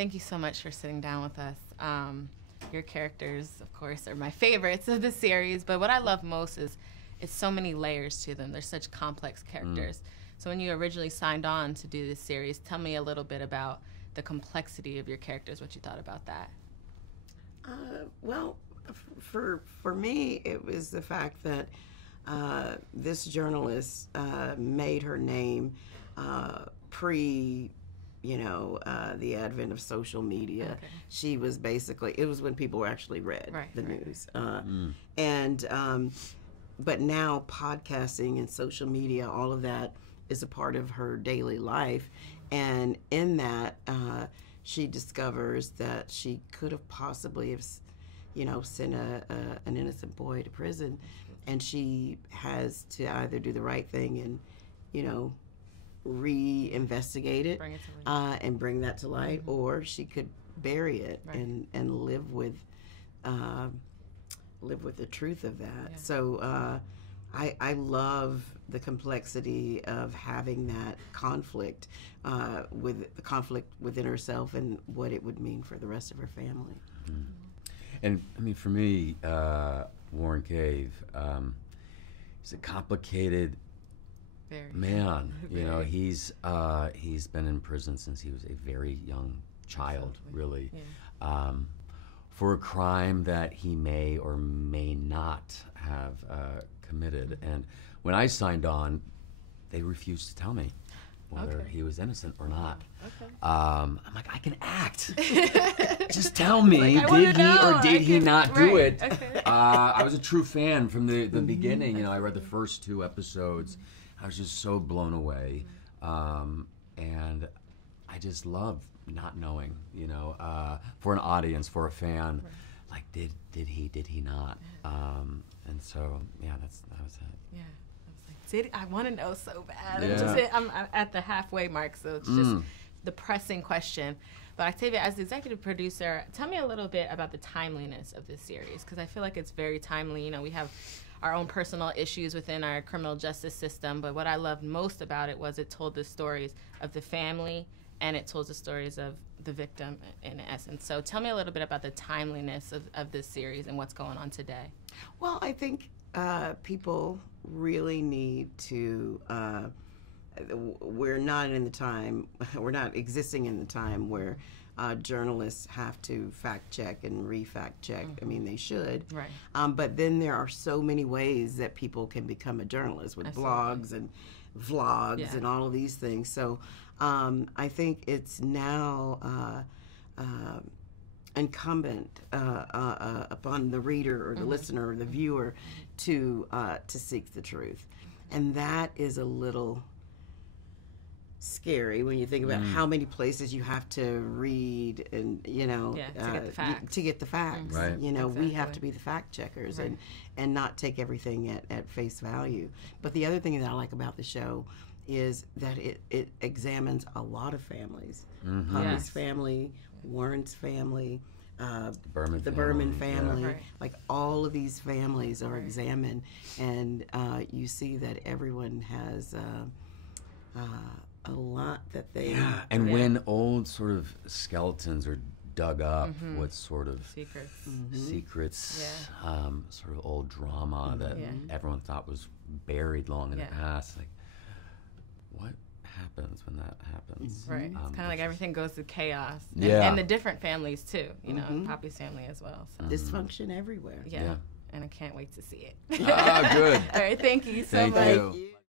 Thank you so much for sitting down with us. Your characters, of course, are my favorites of the series, but what I love most is it's so many layers to them. They're such complex characters. So when you originally signed on to do this series, tell me a little bit about the complexity of your characters, what you thought about that. Well, for me, it was the fact that this journalist made her name pre, the advent of social media. Okay. She was basically, it was when people actually read the news. And but now podcasting and social media, all of that is a part of her daily life. And in that, she discovers that she could have possibly have, sent an innocent boy to prison. And she has to either do the right thing and, re-investigate it, and bring that to light, or she could bury it and live with the truth of that. Yeah. So I love the complexity of having that conflict, with the conflict within herself and what it would mean for the rest of her family. And I mean, for me, Warren Cave, he's a complicated man. He's been in prison since he was a very young child, really, for a crime that he may or may not have committed. And when I signed on, they refused to tell me whether he was innocent or not. I'm like, I can act. Just tell me, did he or did he not do it? I was a true fan from the beginning. I read the first 2 episodes. I was just so blown away. And I just love not knowing, for an audience, for a fan, like, did he not? And so, that was it. Yeah. I want to know so bad. I'm at the halfway mark, so it's just the pressing question. But Octavia, as the executive producer, tell me a little bit about the timeliness of this series, because I feel like it's very timely. We have our own personal issues within our criminal justice system, but what I loved most about it was it told the stories of the family, and it told the stories of the victim in essence. So tell me a little bit about the timeliness of this series and what's going on today. Well, I think people really need to, we're not existing in the time where journalists have to fact check and re-fact check. I mean, they should. But then there are so many ways that people can become a journalist with blogs and vlogs and all of these things. So I think it's now incumbent upon the reader or the listener or the viewer to seek the truth. And that is a little scary when you think about how many places you have to read and to get the facts. Right. We have to be the fact checkers and not take everything at face value. But the other thing that I like about the show is that it examines a lot of families. Poppy's family, Warren's family, the Berman family. Like, all of these families are examined, and you see that everyone has a lot that they and when old sort of skeletons are dug up with sort of secrets, sort of old drama that everyone thought was buried long in the past, like, what happens when that happens? It's kind of like everything goes to chaos. And the different families too, Poppy's family as well. So. Dysfunction everywhere. Yeah. And I can't wait to see it. Good. All right, thank you so much. Thank you.